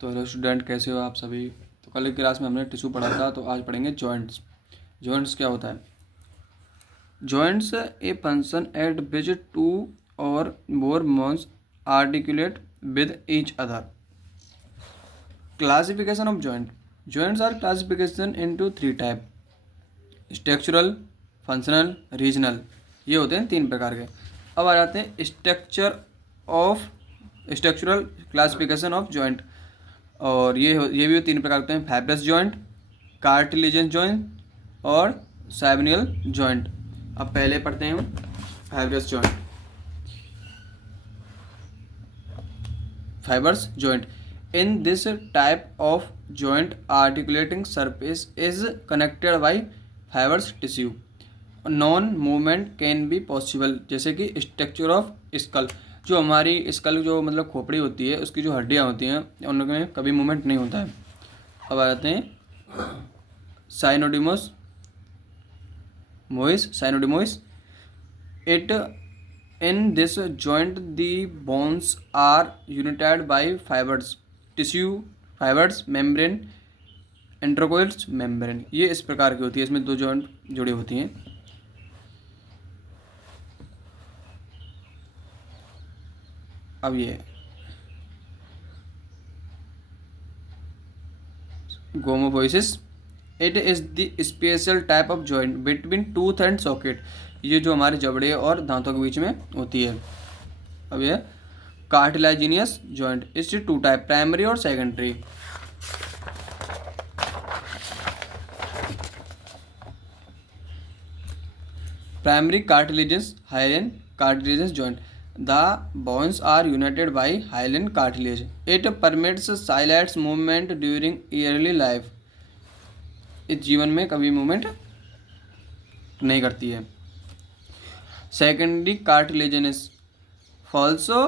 तो hello student, कैसे हो आप सभी। तो कल की क्लास में हमने टिश्यू पढ़ा था, तो आज पढ़ेंगे जॉइंट्स। जॉइंट्स क्या होता है? Joints a function at which two or more bones articulate with each other. Classification of joint. Joints are classification into three type: structural, functional, regional. ये होते हैं तीन प्रकार के। अब आ जाते हैं स्ट्रक्चरल क्लासिफिकेशन ऑफ जॉइंट। और ये भी तीन प्रकार होते हैं: फाइब्रस जॉइंट, कार्टिलेजन जॉइंट और सैविनियल जॉइंट। अब पहले पढ़ते हैं हम fibrous joint. Fibres joint: in this type of joint articulating surface is connected by fibres tissue. Non movement can be possible. जैसे कि स्ट्रक्चर ऑफ स्कल, जो हमारी स्कल जो मतलब खोपड़ी होती है, उसकी जो हड्डियाँ होती हैं उनमें कभी मूवमेंट नहीं होता है। अब आ जाते हैं syndesmosis. Syndesmosis: it in this joint the bones are united by fibres tissue, fibres membrane, एंट्रोकोइड्स मेम्ब्रेन। ये इस प्रकार की होती है, इसमें दो जॉइंट जुड़ी होती हैं। अब ये gomphosis: it is the special type of joint between tooth and socket. ये जो हमारे जबड़े और दांतों के बीच में होती है। अब ये कार्टिलाजिनियस जॉइंट: इससे टू टाइप, प्राइमरी और secondary. Primary cartilaginous hyaline cartilaginous joint: the bones are united by hyaline cartilage. It permits silence movement during early life. इस जीवन में कभी मूवमेंट नहीं करती है। Secondary cartilaginous also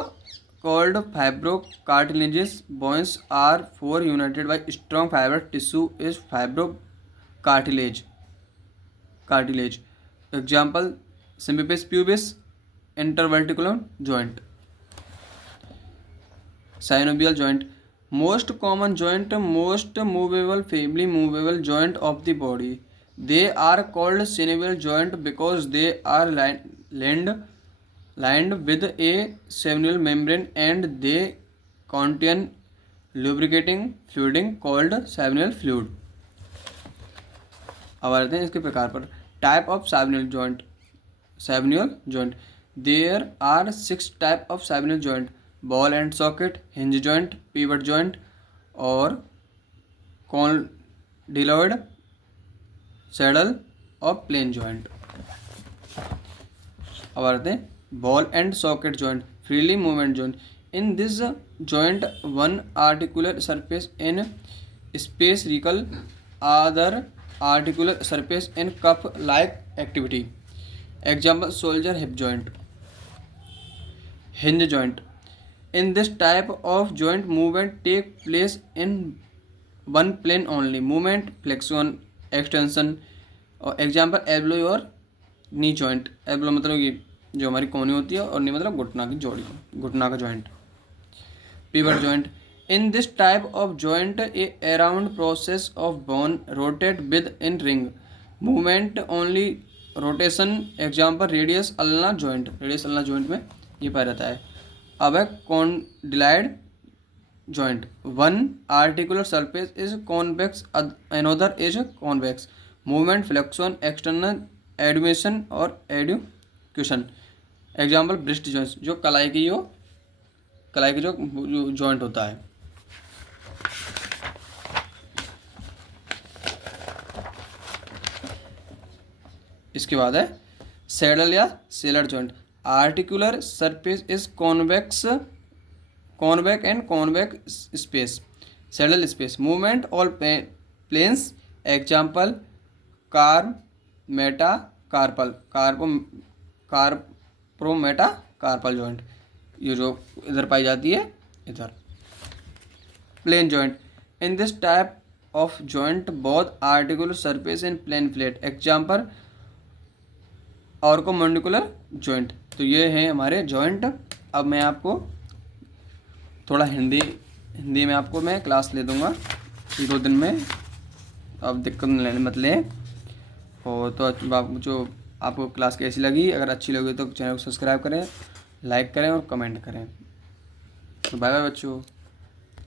called fibrocartilaginous bones are four united by strong fiber tissue is fibrocartilage. Example: symphysis pubis, intervertebral joint. Synovial joint: most common joint, most movable, family movable joint of the body. They are called synovial joint because they are lined with a synovial membrane and they contain lubricating fluid called synovial fluid. अब आते हैं इसके प्रकार पर। Type of synovial joint. Synovial joint: there are 6 type of synovial joint: ball and socket, hinge joint, pivot joint और condyloid, saddle और plane joint. अब आते हैं ball and socket joint, freely movement joint. In this joint, one articular surface in space recall other articular surface in cup-like activity. Example: soldier hip joint. Hinge joint: in this type of joint, movement take place in one plane only. Movement, flexion, extension. और example elbow और knee joint. Elbow मतलब ये जो हमारी कोहनी होती है और नी मतलब घुटना की जोड़ी, घुटना का joint. Pivot joint: in this type of joint a around process of bone rotate within ring. Movement only rotation. Example radius ulna joint. Radius ulna joint में ये पाया जाता है। अब है condyloid joint: one articular surface is convex, another is convex. Movement, flexion, external admission और adduction. Example breast joint, जो कलाई की जो जॉइंट होता है। इसके बाद है सैडल या sellar joint: articular surface is convex and convex space, saddle space. Movement all planes. Example metacarpal, carpometacarpal joint, ये जो इधर पाई जाती है इधर। Plane joint: in this type of joint both articular surface in plane flat. Example ऑर्कोमोंडिकुलर joint. तो ये हैं हमारे जॉइंट। अब मैं आपको थोड़ा हिंदी हिंदी में आपको मैं क्लास ले दूँगा 2 दिन में, आप दिक्कत मत लें। और तो आप जो आपको क्लास कैसी लगी, अगर अच्छी लगी तो चैनल को सब्सक्राइब करें, लाइक करें और कमेंट करें। तो बाय बाय बच्चों।